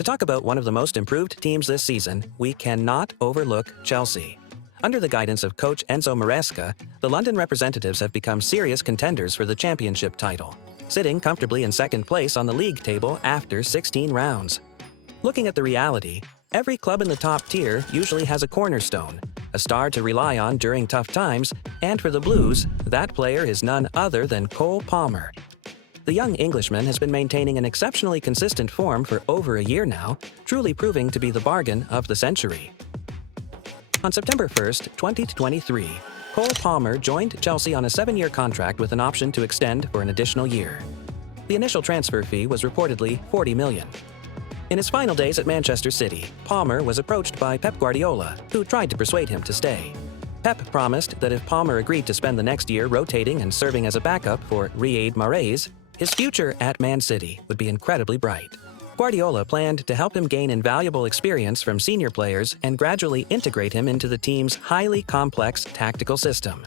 To talk about one of the most improved teams this season, we cannot overlook Chelsea. Under the guidance of coach Enzo Maresca, the London representatives have become serious contenders for the championship title, sitting comfortably in second place on the league table after 16 rounds. Looking at the reality, every club in the top tier usually has a cornerstone, a star to rely on during tough times, and for the Blues, that player is none other than Cole Palmer. The young Englishman has been maintaining an exceptionally consistent form for over a year now, truly proving to be the bargain of the century. On September 1st, 2023, Cole Palmer joined Chelsea on a 7-year contract with an option to extend for an additional year. The initial transfer fee was reportedly $40 million. In his final days at Manchester City, Palmer was approached by Pep Guardiola, who tried to persuade him to stay. Pep promised that if Palmer agreed to spend the next year rotating and serving as a backup for Enzo Maresca, his future at Man City would be incredibly bright. Guardiola planned to help him gain invaluable experience from senior players and gradually integrate him into the team's highly complex tactical system.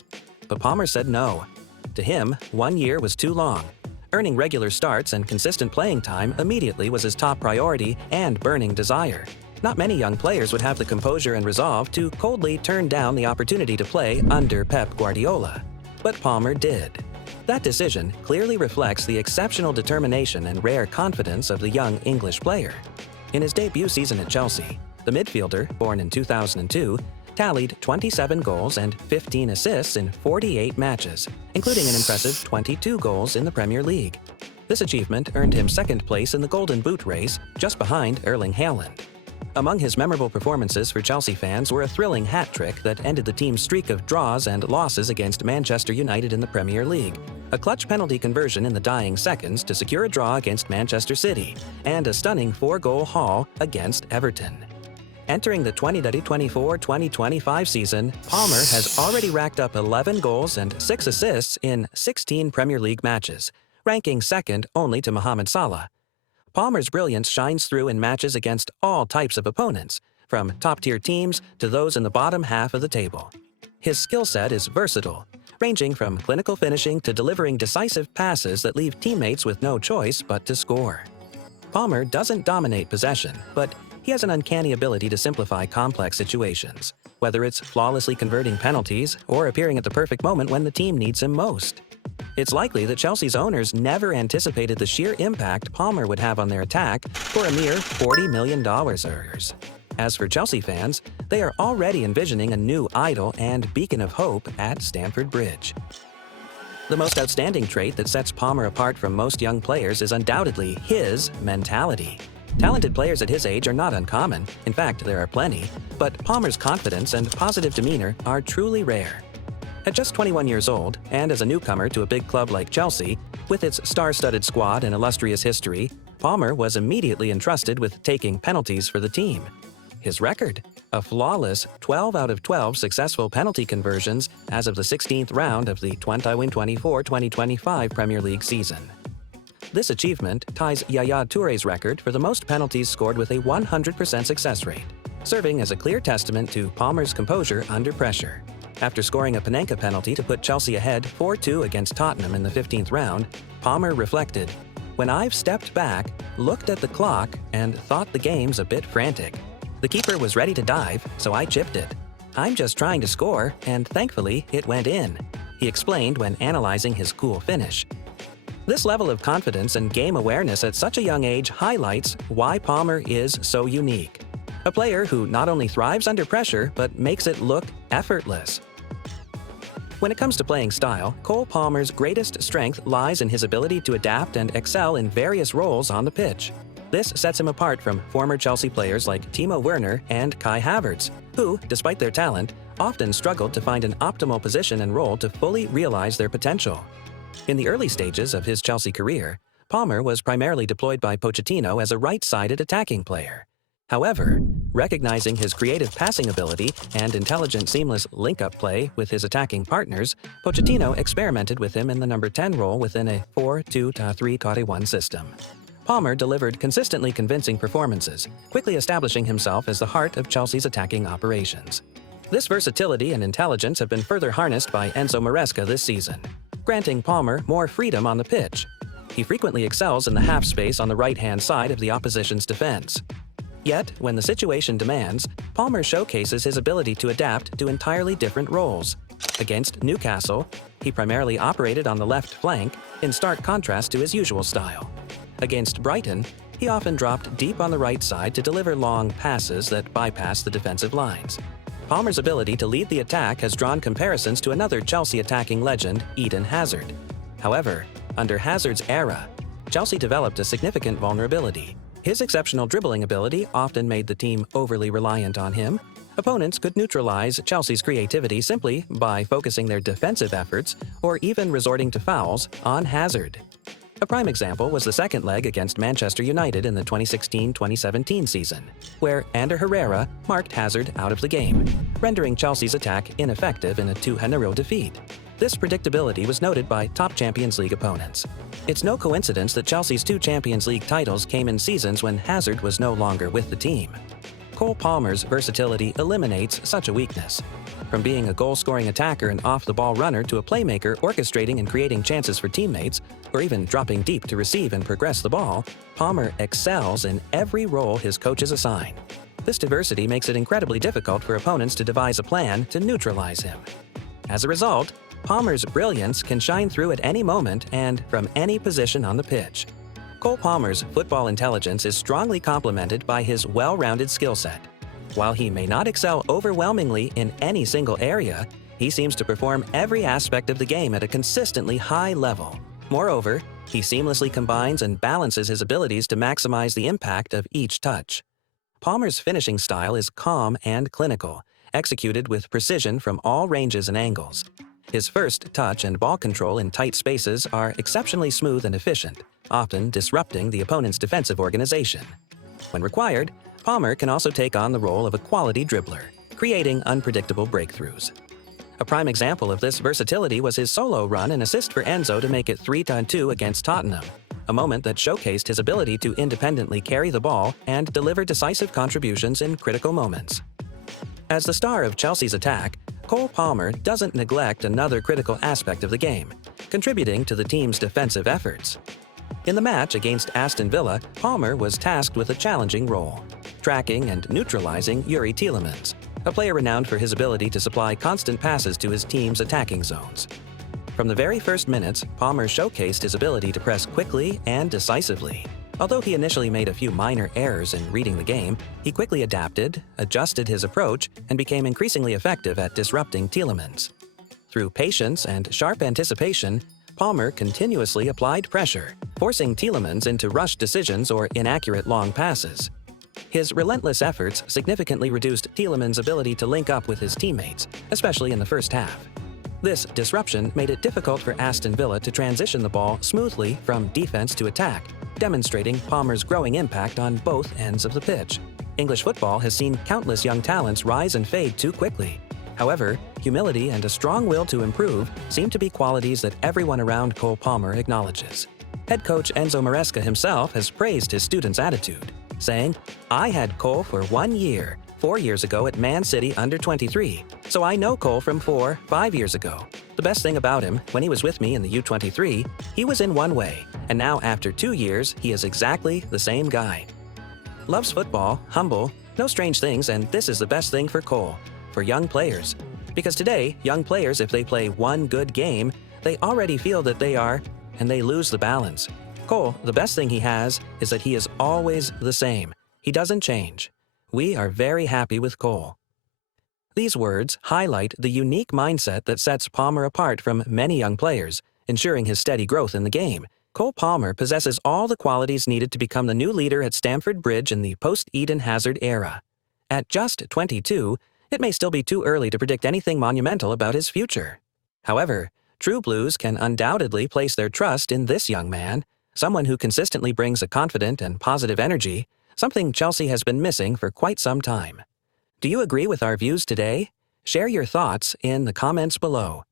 But Palmer said no. To him, 1 year was too long. Earning regular starts and consistent playing time immediately was his top priority and burning desire. Not many young players would have the composure and resolve to coldly turn down the opportunity to play under Pep Guardiola. But Palmer did. That decision clearly reflects the exceptional determination and rare confidence of the young English player. In his debut season at Chelsea, the midfielder, born in 2002, tallied 27 goals and 15 assists in 48 matches, including an impressive 22 goals in the Premier League. This achievement earned him second place in the Golden Boot race, just behind Erling Haaland. Among his memorable performances for Chelsea fans were a thrilling hat trick that ended the team's streak of draws and losses against Manchester United in the Premier League, a clutch penalty conversion in the dying seconds to secure a draw against Manchester City, and a stunning 4-goal haul against Everton. Entering the 2024-2025 season, Palmer has already racked up 11 goals and 6 assists in 16 Premier League matches, ranking second only to Mohamed Salah. Palmer's brilliance shines through in matches against all types of opponents, from top-tier teams to those in the bottom half of the table. His skill set is versatile, ranging from clinical finishing to delivering decisive passes that leave teammates with no choice but to score. Palmer doesn't dominate possession, but he has an uncanny ability to simplify complex situations, whether it's flawlessly converting penalties or appearing at the perfect moment when the team needs him most. It's likely that Chelsea's owners never anticipated the sheer impact Palmer would have on their attack for a mere $40 million. As for Chelsea fans, they are already envisioning a new idol and beacon of hope at Stamford Bridge. The most outstanding trait that sets Palmer apart from most young players is undoubtedly his mentality. Talented players at his age are not uncommon, in fact there are plenty, but Palmer's confidence and positive demeanor are truly rare. At just 21 years old, and as a newcomer to a big club like Chelsea, with its star-studded squad and illustrious history, Palmer was immediately entrusted with taking penalties for the team. His record? A flawless 12 out of 12 successful penalty conversions as of the 16th round of the 2024-2025 Premier League season. This achievement ties Yaya Touré's record for the most penalties scored with a 100% success rate, serving as a clear testament to Palmer's composure under pressure. After scoring a Panenka penalty to put Chelsea ahead 4-2 against Tottenham in the 15th round, Palmer reflected, "When I've stepped back, looked at the clock, and thought the game's a bit frantic. The keeper was ready to dive, so I chipped it. I'm just trying to score, and thankfully it went in," he explained when analyzing his cool finish. This level of confidence and game awareness at such a young age highlights why Palmer is so unique. A player who not only thrives under pressure, but makes it look effortless. When it comes to playing style, Cole Palmer's greatest strength lies in his ability to adapt and excel in various roles on the pitch. This sets him apart from former Chelsea players like Timo Werner and Kai Havertz, who, despite their talent, often struggled to find an optimal position and role to fully realize their potential. In the early stages of his Chelsea career, Palmer was primarily deployed by Pochettino as a right-sided attacking player. However, recognizing his creative passing ability and intelligent seamless link-up play with his attacking partners, Pochettino experimented with him in the number 10 role within a 4-2-3-1 system. Palmer delivered consistently convincing performances, quickly establishing himself as the heart of Chelsea's attacking operations. This versatility and intelligence have been further harnessed by Enzo Maresca this season, granting Palmer more freedom on the pitch. He frequently excels in the half space on the right-hand side of the opposition's defense. Yet, when the situation demands, Palmer showcases his ability to adapt to entirely different roles. Against Newcastle, he primarily operated on the left flank, in stark contrast to his usual style. Against Brighton, he often dropped deep on the right side to deliver long passes that bypass the defensive lines. Palmer's ability to lead the attack has drawn comparisons to another Chelsea attacking legend, Eden Hazard. However, under Hazard's era, Chelsea developed a significant vulnerability. His exceptional dribbling ability often made the team overly reliant on him. Opponents could neutralize Chelsea's creativity simply by focusing their defensive efforts or even resorting to fouls on Hazard. A prime example was the second leg against Manchester United in the 2016-2017 season, where Ander Herrera marked Hazard out of the game, rendering Chelsea's attack ineffective in a 2-0 defeat. This predictability was noted by top Champions League opponents. It's no coincidence that Chelsea's 2 Champions League titles came in seasons when Hazard was no longer with the team. Cole Palmer's versatility eliminates such a weakness. From being a goal-scoring attacker and off-the-ball runner to a playmaker orchestrating and creating chances for teammates, or even dropping deep to receive and progress the ball, Palmer excels in every role his coaches assign. This diversity makes it incredibly difficult for opponents to devise a plan to neutralize him. As a result, Palmer's brilliance can shine through at any moment and from any position on the pitch. Cole Palmer's football intelligence is strongly complemented by his well-rounded skill set. While he may not excel overwhelmingly in any single area, he seems to perform every aspect of the game at a consistently high level. Moreover, he seamlessly combines and balances his abilities to maximize the impact of each touch. Palmer's finishing style is calm and clinical, executed with precision from all ranges and angles. His first touch and ball control in tight spaces are exceptionally smooth and efficient, often disrupting the opponent's defensive organization. When required, Palmer can also take on the role of a quality dribbler, creating unpredictable breakthroughs. A prime example of this versatility was his solo run and assist for Enzo to make it 3-2 against Tottenham, a moment that showcased his ability to independently carry the ball and deliver decisive contributions in critical moments. As the star of Chelsea's attack, Cole Palmer doesn't neglect another critical aspect of the game, contributing to the team's defensive efforts. In the match against Aston Villa, Palmer was tasked with a challenging role, tracking and neutralizing Yuri Tielemans, a player renowned for his ability to supply constant passes to his team's attacking zones. From the very first minutes, Palmer showcased his ability to press quickly and decisively. Although he initially made a few minor errors in reading the game, he quickly adapted, adjusted his approach, and became increasingly effective at disrupting Tielemans. Through patience and sharp anticipation, Palmer continuously applied pressure, forcing Tielemans into rushed decisions or inaccurate long passes. His relentless efforts significantly reduced Tielemans' ability to link up with his teammates, especially in the first half. This disruption made it difficult for Aston Villa to transition the ball smoothly from defense to attack, demonstrating Palmer's growing impact on both ends of the pitch. English football has seen countless young talents rise and fade too quickly. However, humility and a strong will to improve seem to be qualities that everyone around Cole Palmer acknowledges. Head coach Enzo Maresca himself has praised his students' attitude, saying, "I had Cole for 1 year, 4 years ago at Man City under 23, so I know Cole from 4-5 years ago. The best thing about him, when he was with me in the U23, he was in one way, and now after 2 years, he is exactly the same guy." Loves football, humble, no strange things, and this is the best thing for Cole, for young players. Because today, young players, if they play one good game, they already feel that they are, and they lose the balance. Cole, the best thing he has is that he is always the same. He doesn't change. We are very happy with Cole. These words highlight the unique mindset that sets Palmer apart from many young players, ensuring his steady growth in the game. Cole Palmer possesses all the qualities needed to become the new leader at Stamford Bridge in the post-Eden Hazard era. At just 22, it may still be too early to predict anything monumental about his future. However, True Blues can undoubtedly place their trust in this young man, someone who consistently brings a confident and positive energy, something Chelsea has been missing for quite some time. Do you agree with our views today? Share your thoughts in the comments below.